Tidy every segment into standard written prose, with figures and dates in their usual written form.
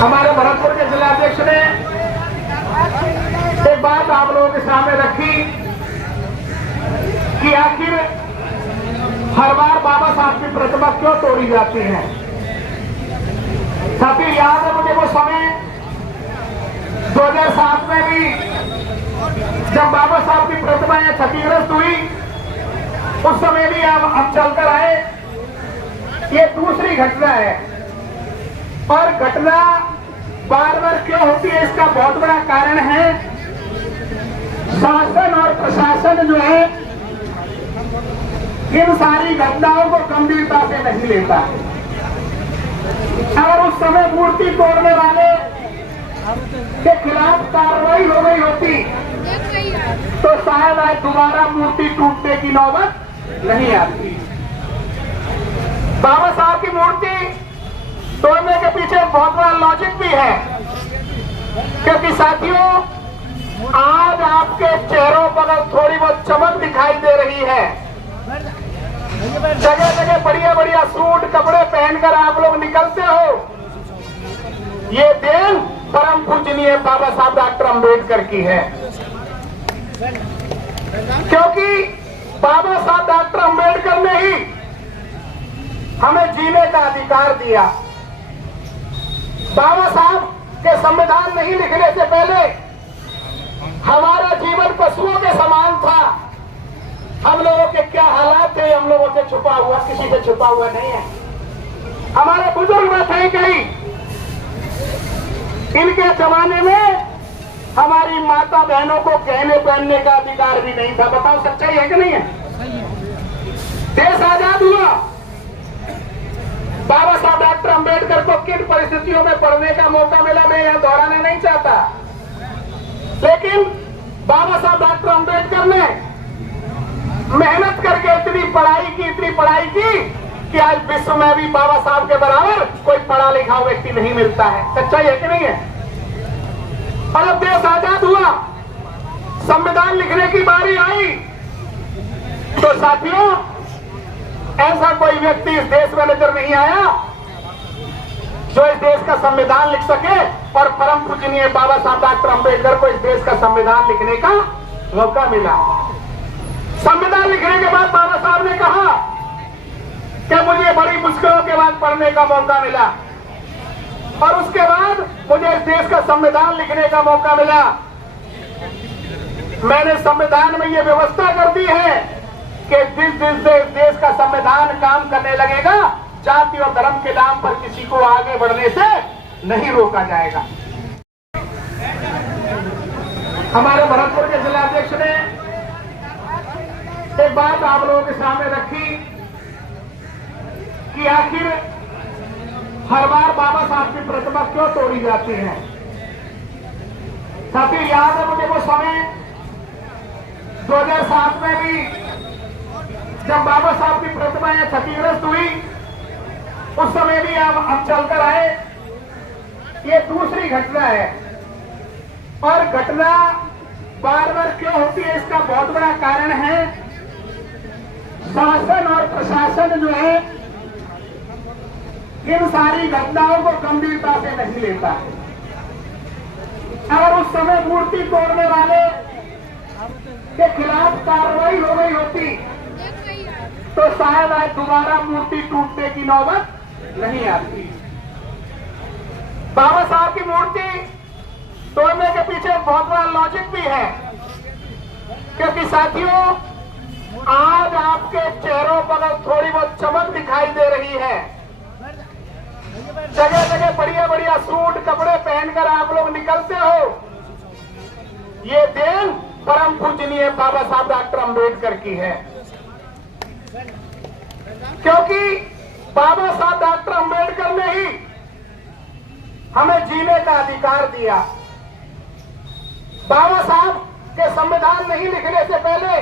हमारे भरतपुर के जिलाध्यक्ष ने एक बात आप लोगों के सामने रखी कि आखिर हर बार बाबा साहब की प्रतिमा क्यों तोड़ी जाती है। साथी याद है मुझे वो समय 2007 में भी जब बाबा साहब की प्रतिमा यहां क्षतिग्रस्त हुई, उस समय भी हम चलकर आए। ये दूसरी घटना है और घटना बार बार क्यों होती है, इसका बहुत बड़ा कारण है शासन और प्रशासन जो है इन सारी घटनाओं को गंभीरता से नहीं लेता। अगर उस समय मूर्ति तोड़ने वाले के खिलाफ कार्रवाई हो गई होती तो शायद आज दोबारा मूर्ति टूटने की नौबत नहीं आती। बाबा साहब की मूर्ति तोड़ने के पीछे बहुत बड़ा लॉजिक भी है, क्योंकि साथियों आज आपके चेहरों पर थोड़ी बहुत चमक दिखाई दे रही है। जगह जगह बढ़िया बढ़िया सूट कपड़े पहनकर आप लोग निकलते हो। ये देन परम पूजनीय बाबा साहब डॉक्टर अंबेडकर की है, क्योंकि बाबा साहब डॉक्टर अंबेडकर ने ही हमें जीने का अधिकार दिया। बाबा साहब के संविधान नहीं लिखने से पहले हमारा जीवन पशुओं के समान था। हम लोगों के क्या हालात थे, हम लोगों से छुपा हुआ, किसी से छुपा हुआ नहीं है। हमारे बुजुर्ग थे कहीं, इनके जमाने में हमारी माता बहनों को गहने पहनने का अधिकार भी नहीं था। बताओ सच्चाई है कि नहीं है? देश आजाद हुआ, बाबा साहब डॉक्टर अंबेडकर को किन परिस्थितियों में पढ़ने का मौका मिला मैं यहां दोहराना नहीं चाहता, लेकिन बाबा साहब डॉक्टर अंबेडकर ने मेहनत करके इतनी पढ़ाई की कि आज विश्व में भी बाबा साहब के बराबर कोई पढ़ा लिखा व्यक्ति नहीं मिलता है। सच्चाई है कि नहीं है? और जब देश आजाद हुआ, संविधान लिखने की बारी आई, तो साथियों ऐसा कोई व्यक्ति इस देश में नजर नहीं आया जो इस देश का संविधान लिख सके, और परम पूजनीय बाबा साहब डॉक्टर अंबेडकर को इस देश का संविधान लिखने का मौका मिला। संविधान लिखने के बाद बाबा साहब ने कहा कि मुझे बड़ी मुश्किलों के बाद पढ़ने का मौका मिला, और उसके बाद मुझे इस देश का संविधान लिखने का मौका मिला। मैंने संविधान में यह व्यवस्था कर दी है कि जिस दिन से इस देश का संविधान काम करने लगेगा, जाति और धर्म के नाम पर किसी को आगे बढ़ने से नहीं रोका जाएगा। हमारे भरतपुर के जिलाध्यक्ष ने एक बात आप लोगों के सामने रखी कि आखिर हर बार बाबा साहब की प्रतिमा क्यों तोड़ी जाती है। साथी याद है मुझे वो समय 2007 में भी जब बाबा साहब की प्रतिमा यहां क्षतिग्रस्त हुई, उस समय भी हम चलकर आए। ये दूसरी घटना है और घटना बार बार क्यों होती है, इसका बहुत बड़ा कारण है शासन और प्रशासन जो है इन सारी घटनाओं को गंभीरता से नहीं लेता। अगर उस समय मूर्ति तोड़ने वाले के खिलाफ कार्रवाई हो गई होती तो शायद आज दोबारा मूर्ति टूटने की नौबत नहीं आती। बाबा साहब की मूर्ति तोड़ने के पीछे बहुत बड़ा लॉजिक भी है, क्योंकि साथियों आज आपके चेहरों पर थोड़ी बहुत चमक दिखाई दे रही है। जगह जगह बढ़िया बढ़िया सूट कपड़े पहनकर आप लोग निकलते हो। ये देन परम पूजनीय बाबा साहब डॉक्टर अंबेडकर की है, क्योंकि बाबा साहब डॉक्टर अंबेडकर ने ही हमें जीने का अधिकार दिया। बाबा साहब के संविधान नहीं लिखने से पहले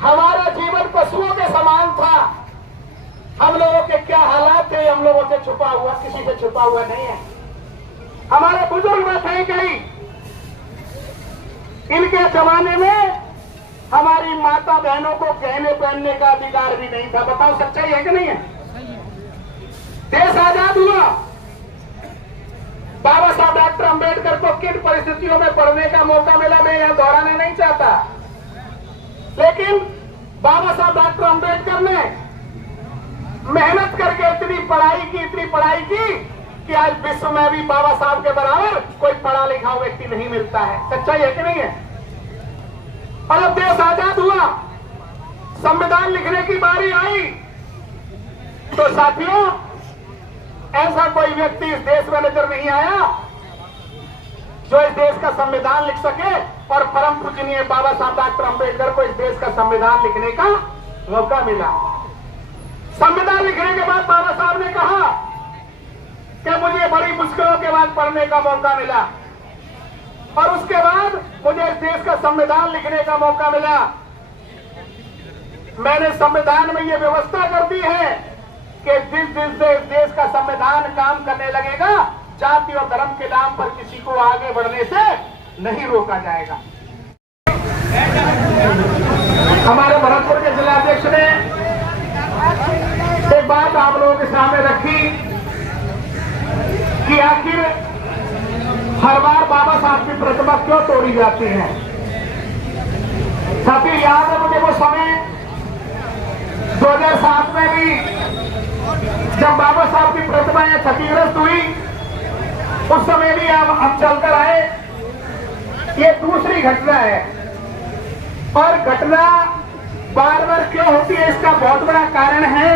हमारा जीवन पशुओं के समान था। हम लोगों के क्या हालात थे, हम लोगों से छुपा हुआ, किसी से छुपा हुआ नहीं है। हमारे बुजुर्ग थे कहीं, इनके जमाने में हमारी माता बहनों को गहने पहनने का अधिकार भी नहीं था। बताओ सच्चाई है कि नहीं है? देश आजाद हुआ, परिस्थितियों में पढ़ने का मौका मिला, मैं यहां दोहराना नहीं चाहता, लेकिन बाबा साहब डॉक्टर अंबेडकर ने मेहनत करके इतनी पढ़ाई की कि आज विश्व में भी बाबा साहब के बराबर कोई पढ़ा लिखा व्यक्ति नहीं मिलता है। सच्चाई है कि नहीं है? और जब देश आजाद हुआ, संविधान लिखने की बारी आई, तो साथियों ऐसा कोई व्यक्ति इस देश में नजर नहीं आया जो इस देश का संविधान लिख सके, और परम पूजनीय बाबा साहब डॉक्टर अंबेडकर को इस देश का संविधान लिखने का मौका मिला। संविधान लिखने के बाद बाबा साहब ने कहा कि मुझे बड़ी मुश्किलों के बाद पढ़ने का मौका मिला, और उसके बाद मुझे इस देश का संविधान लिखने का मौका मिला। मैंने संविधान में यह व्यवस्था कर दी है कि जिस दिन से इस देश का संविधान काम करने लगेगा, जाति और धर्म के नाम पर किसी को आगे बढ़ने से नहीं रोका जाएगा। हमारे भरतपुर के जिलाध्यक्ष ने एक बात आप लोगों के सामने रखी कि आखिर हर बार बाबा साहब की प्रतिमा क्यों तोड़ी जाती है। साथी याद है मुझे वो समय 2007 में भी जब बाबा साहब की प्रतिमा यहां क्षतिग्रस्त हुई, उस समय भी हम चलकर आए। ये दूसरी घटना है, और घटना बार बार क्यों होती है इसका बहुत बड़ा कारण है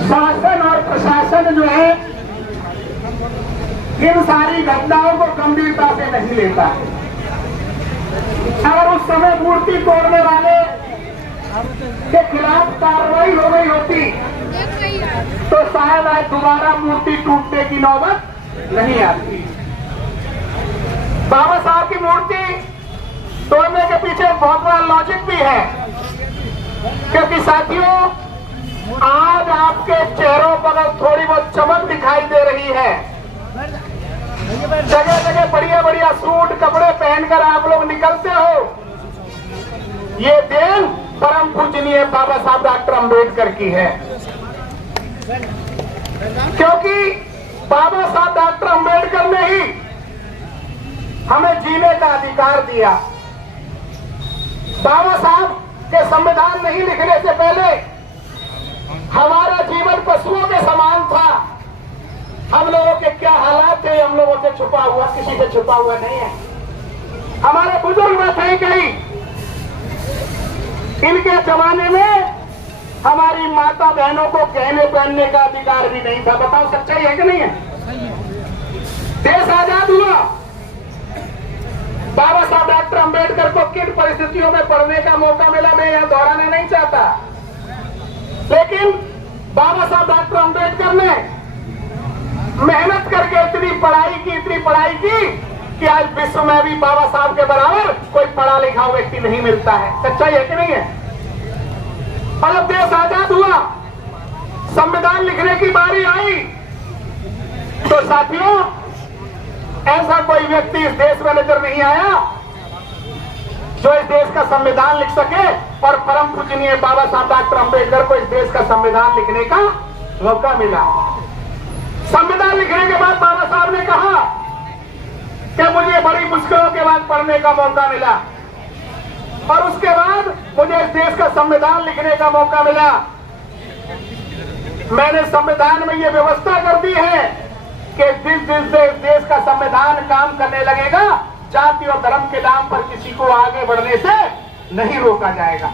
शासन और प्रशासन जो है इन सारी घटनाओं को गंभीरता से नहीं लेता। अगर उस समय मूर्ति तोड़ने वाले के खिलाफ कार्रवाई हो गई होती तो शायद आज दोबारा मूर्ति टूटने की नौबत नहीं आती। बाबा साहब की मूर्ति तोड़ने के पीछे बहुत बड़ा लॉजिक भी है, क्योंकि साथियों आज आपके चेहरों पर थोड़ी बहुत चमक दिखाई दे रही है। जगह जगह बढ़िया बढ़िया सूट कपड़े पहनकर आप लोग निकलते हो, ये देन परम पूजनीय बाबा साहब डॉक्टर अंबेडकर की है। क्योंकि बाबा साहब डॉक्टर अंबेडकर ने ही हमें जीने का अधिकार दिया। बाबा साहब के संविधान नहीं लिखने से पहले हमारा जीवन पशुओं के समान था। हम लोगों के क्या हालात थे, हम लोगों से छुपा हुआ, किसी से छुपा हुआ नहीं है। हमारे बुजुर्ग में थे कहीं, इनके जमाने में हमारी माता बहनों को गहने पहनने का अधिकार भी नहीं था। बताओ सच्चाई है कि नहीं है? देश आजाद हुआ, बाबा साहब डॉक्टर अंबेडकर को किन परिस्थितियों में पढ़ने का मौका मिला, मैं यहां दोहराना नहीं चाहता, लेकिन बाबा साहब डॉक्टर अंबेडकर ने मेहनत करके इतनी पढ़ाई की कि आज विश्व में भी बाबा साहब के बराबर कोई पढ़ा लिखा व्यक्ति नहीं मिलता है। सच्चाई है कि नहीं है? और जब देश आजाद हुआ, संविधान लिखने की बारी आई, तो साथियों ऐसा कोई व्यक्ति इस देश में नजर नहीं आया जो इस देश का संविधान लिख सके, और परम पूजनीय बाबा साहब डॉक्टर अंबेडकर को इस देश का संविधान लिखने का मौका मिला। संविधान लिखने के बाद बाबा साहब ने कहा कि मुझे बड़ी मुश्किलों के बाद पढ़ने का मौका मिला, और उसके बाद मुझे इस देश का संविधान लिखने का मौका मिला। मैंने संविधान में यह व्यवस्था कर दी है कि जिस दिन से इस देश का संविधान काम करने लगेगा, जाति और धर्म के नाम पर किसी को आगे बढ़ने से नहीं रोका जाएगा।